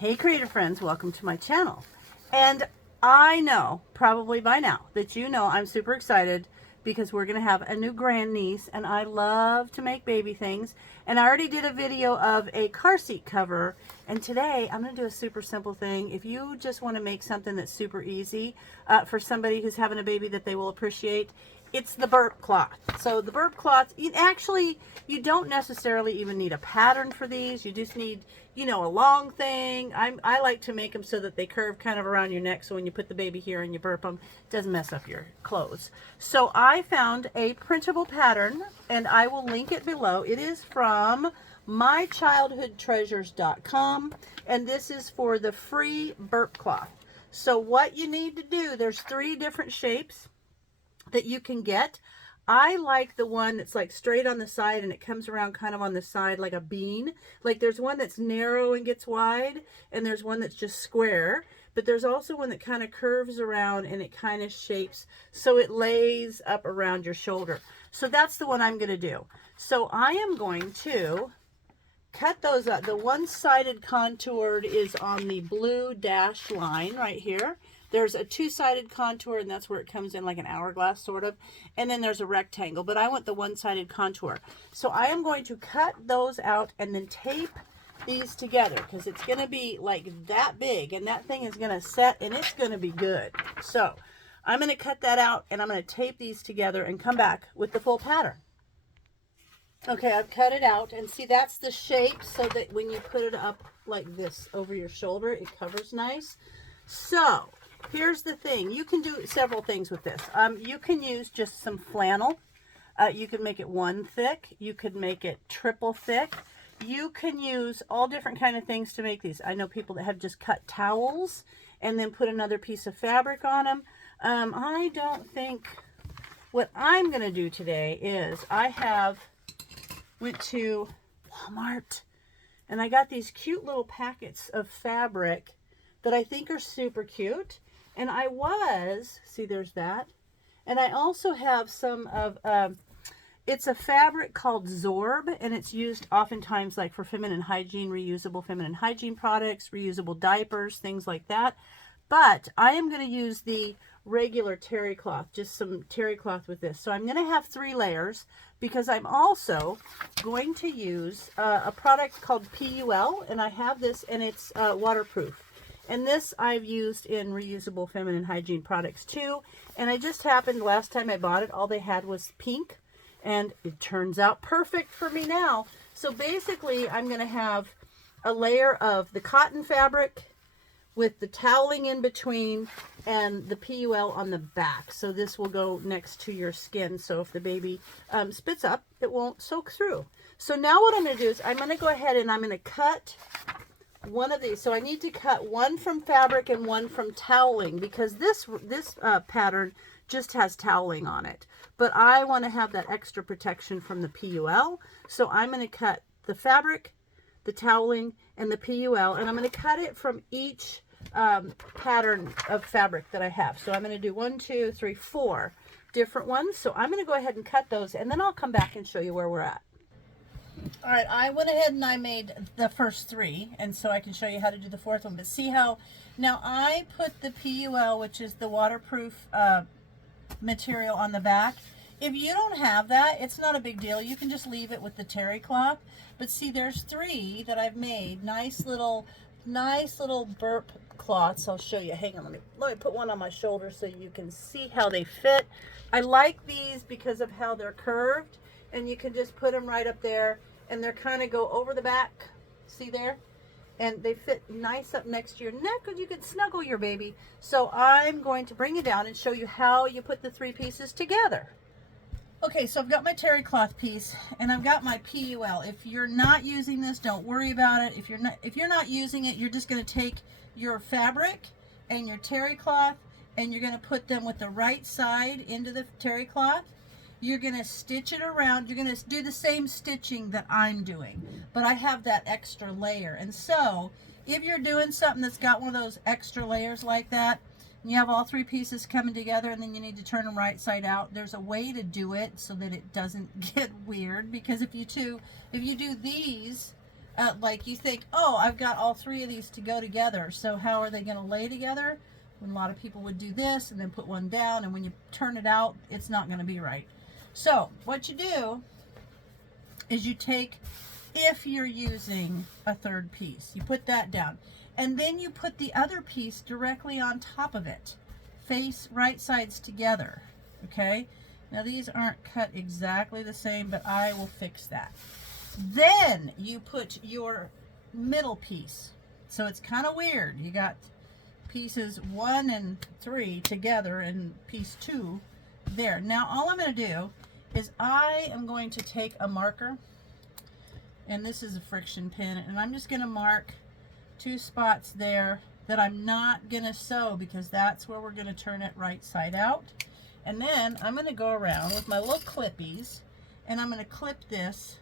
Hey creative friends, welcome to my channel. And I know, probably by now, that you know I'm super excited because we're going to have a new grandniece and I love to make baby things. And I already did a video of a car seat cover, and today I'm going to do a super simple thing. If you just want to make something that's super easy for somebody who's having a baby that they will appreciate, it's the burp cloth. So the burp cloth, you don't necessarily even need a pattern for these. You just need, a long thing. I like to make them so that they curve kind of around your neck, so when you put the baby here and you burp them, it doesn't mess up your clothes. So I found a printable pattern and I will link it below. It is from mychildhoodtreasures.com and this is for the free burp cloth. So what you need to do, there's 3 different shapes that you can get. I like the one that's like straight on the side and it comes around kind of on the side like a bean. Like there's one that's narrow and gets wide, and there's one that's just square, but there's also one that kind of curves around and it kind of shapes so it lays up around your shoulder. So that's the one I'm going to do. So I am going to cut those up. The one-sided contoured is on the blue dash line right here. There's a 2-sided contour, and that's where it comes in like an hourglass sort of. And then there's a rectangle, but I want the one-sided contour. So I am going to cut those out and then tape these together because it's going to be like that big, and that thing is going to set and it's going to be good. So I'm going to cut that out and I'm going to tape these together and come back with the full pattern. Okay, I've cut it out, and see, that's the shape so that when you put it up like this over your shoulder, it covers nice. So here's the thing. You can do several things with this. You can use just some flannel. You can make it 1 thick. You could make it triple thick. You can use all different kind of things to make these. I know people that have just cut towels and then put another piece of fabric on them. I don't think what I'm going to do today is went to Walmart and I got these cute little packets of fabric that I think are super cute. And see, there's that. And I also have some of, it's a fabric called Zorb, and it's used oftentimes like for feminine hygiene, reusable feminine hygiene products, reusable diapers, things like that. But I am going to use the regular terry cloth, just some terry cloth with this. So I'm going to have 3 layers because I'm also going to use a product called PUL, and I have this, and it's waterproof. And this I've used in reusable feminine hygiene products too. And I just happened, last time I bought it, all they had was pink, and it turns out perfect for me now. So basically I'm going to have a layer of the cotton fabric with the toweling in between and the PUL on the back. So this will go next to your skin. So if the baby spits up, it won't soak through. So now what I'm going to do is I'm going to go ahead and I'm going to cut one of these. So I need to cut one from fabric and one from toweling because this pattern just has toweling on it. But I want to have that extra protection from the PUL. So I'm going to cut the fabric, the toweling, and the PUL, and I'm going to cut it from each pattern of fabric that I have. So I'm going to do 1, 2, 3, 4 different ones. So I'm going to go ahead and cut those, and then I'll come back and show you where we're at. All right, I went ahead and I made the first 3, and so I can show you how to do the 4th one. But see how, now I put the PUL, which is the waterproof material, on the back. If you don't have that, it's not a big deal. You can just leave it with the terry cloth. But see, there's 3 that I've made. Nice little burp cloths. I'll show you. Hang on, let me put one on my shoulder so you can see how they fit. I like these because of how they're curved, and you can just put them right up there, and they're kind of go over the back. See there? And they fit nice up next to your neck, and you can snuggle your baby. So I'm going to bring it down and show you how you put the 3 pieces together. Okay, so I've got my terry cloth piece and I've got my PUL. If you're not using this, don't worry about it. If you're not using it, you're just going to take your fabric and your terry cloth and you're going to put them with the right side into the terry cloth. You're going to stitch it around. You're going to do the same stitching that I'm doing, but I have that extra layer. And so if you're doing something that's got one of those extra layers like that, and you have all 3 pieces coming together, and then you need to turn them right side out, there's a way to do it so that it doesn't get weird. Because if you do these like you think, oh, I've got all three of these to go together, so how are they going to lay together? When a lot of people would do this and then put one down, and when you turn it out, it's not going to be right. So what you do is you take, if you're using a third piece, you put that down, and then you put the other piece directly on top of it, face right sides together. Okay, now these aren't cut exactly the same, but I will fix that. Then you put your middle piece. So it's kind of weird. You got pieces 1 and 3 together and piece 2 there. Now all I'm going to do is I am going to take a marker, and this is a friction pin, and I'm just going to mark 2 spots there that I'm not going to sew, because that's where we're going to turn it right side out. And then I'm going to go around with my little clippies, and I'm going to clip this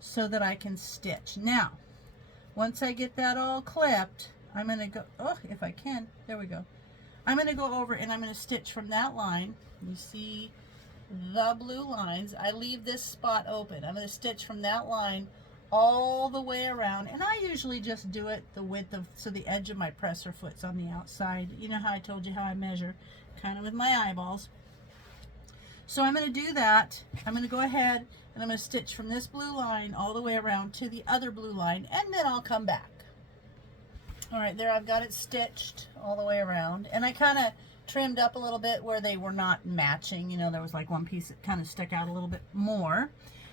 so that I can stitch. Now, once I get that all clipped, I'm going to go, oh, if I can, there we go. I'm going to go over and I'm going to stitch from that line. You see the blue lines. I leave this spot open. I'm going to stitch from that line all the way around, and I usually just do it the width of, so the edge of my presser foot's on the outside. You know how I told you how I measure, kind of with my eyeballs. So I'm going to do that. I'm going to go ahead and I'm going to stitch from this blue line all the way around to the other blue line, and then I'll come back. All right, there I've got it stitched all the way around, and I kind of trimmed up a little bit where they were not matching. You know, there was like one piece that kind of stuck out a little bit more.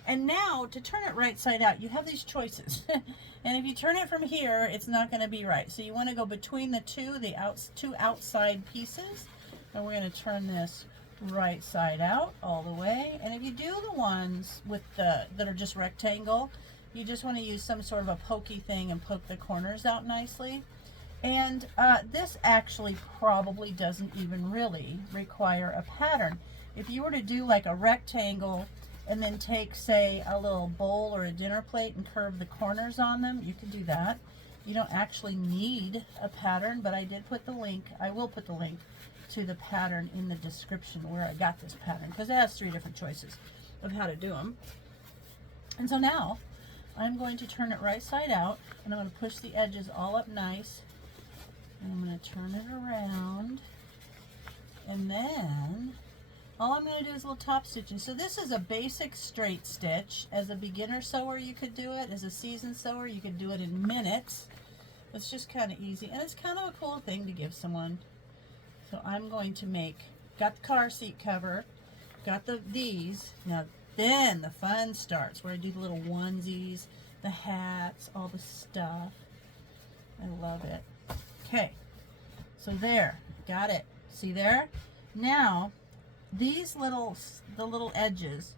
And now to turn it right side out, you have these choices. And if you turn it from here, it's not going to be right. So you want to go between the two outside pieces, and we're going to turn this right side out all the way. And if you do the ones with that are just rectangle, you just want to use some sort of a pokey thing and poke the corners out nicely. And this actually probably doesn't even really require a pattern. If you were to do like a rectangle and then take, say, a little bowl or a dinner plate and curve the corners on them, you could do that. You don't actually need a pattern, but I did put the link, I will put the link to the pattern in the description where I got this pattern, because it has 3 different choices of how to do them. And so now I'm going to turn it right side out, and I'm going to push the edges all up nice, and I'm going to turn it around, and then all I'm going to do is a little top stitching. So this is a basic straight stitch. As a beginner sewer you could do it, as a seasoned sewer you could do it in minutes. It's just kind of easy, and it's kind of a cool thing to give someone. So I'm going to got the car seat cover, got these. Now then the fun starts, where I do the little onesies, the hats, all the stuff. I love it. Okay, so there, got it. See there? Now these the little edges,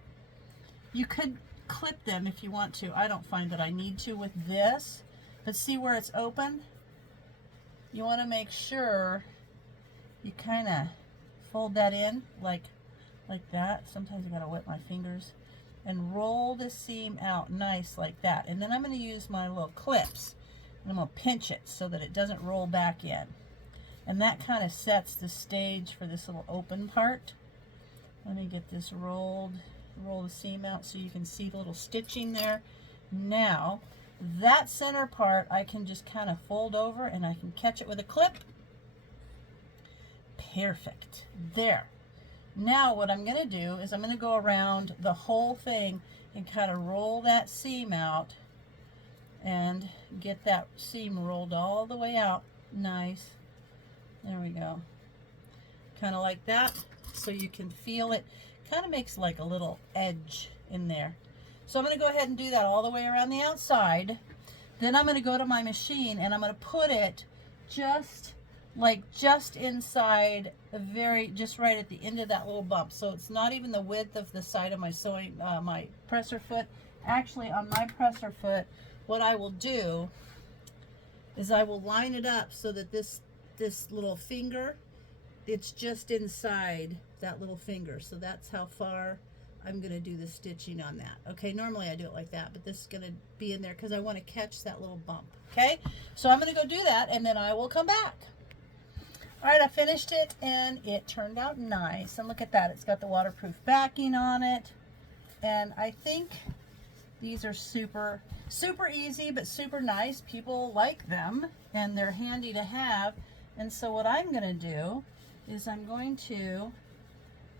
you could clip them if you want to. I don't find that I need to with this, but see where it's open? You want to make sure you kind of fold that in like that. Sometimes I gotta wet my fingers, and roll the seam out nice like that. And then I'm going to use my little clips, and I'm going to pinch it so that it doesn't roll back in. And that kind of sets the stage for this little open part. Let me get this roll the seam out so you can see the little stitching there. Now that center part I can just kind of fold over, and I can catch it with a clip. Perfect. There. Now what I'm going to do is I'm going to go around the whole thing and kind of roll that seam out and get that seam rolled all the way out nice. There we go. Kind of like that, so you can feel it. Kind of makes like a little edge in there. So I'm going to go ahead and do that all the way around the outside. Then I'm going to go to my machine, and I'm going to put it just inside just right at the end of that little bump. So it's not even the width of the side of my sewing, my presser foot. Actually, on my presser foot, what I will do is I will line it up so that this little finger, it's just inside that little finger. So that's how far I'm going to do the stitching on that. Okay, normally I do it like that, but this is going to be in there because I want to catch that little bump. Okay, so I'm going to go do that, and then I will come back. All right, I finished it, and it turned out nice. And look at that. It's got the waterproof backing on it. And I think These are super, super easy, but super nice. People like them, and they're handy to have. And so what I'm going to do is I'm going to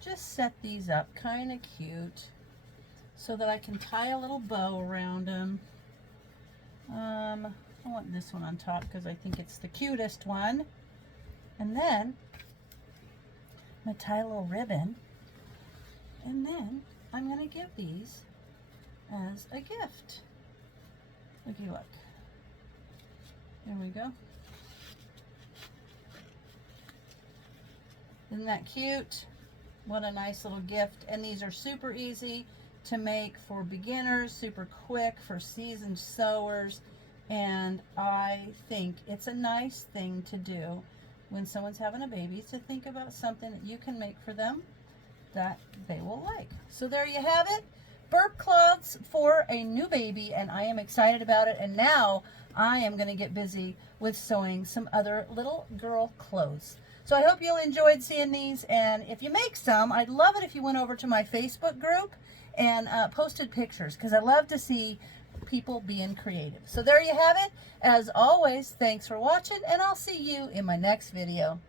just set these up kind of cute so that I can tie a little bow around them. I want this one on top because I think it's the cutest one. And then I'm going to tie a little ribbon, and then I'm going to give these as a gift. Looky look. There we go. Isn't that cute? What a nice little gift. And these are super easy to make for beginners, super quick for seasoned sewers. And I think it's a nice thing to do when someone's having a baby, to think about something that you can make for them that they will like. So there you have it. Burp cloths for a new baby, and I am excited about it. And now I am going to get busy with sewing some other little girl clothes. So I hope you enjoyed seeing these, and if you make some, I'd love it if you went over to my Facebook group and posted pictures, because I love to see people being creative. So there you have it. As always, thanks for watching, and I'll see you in my next video.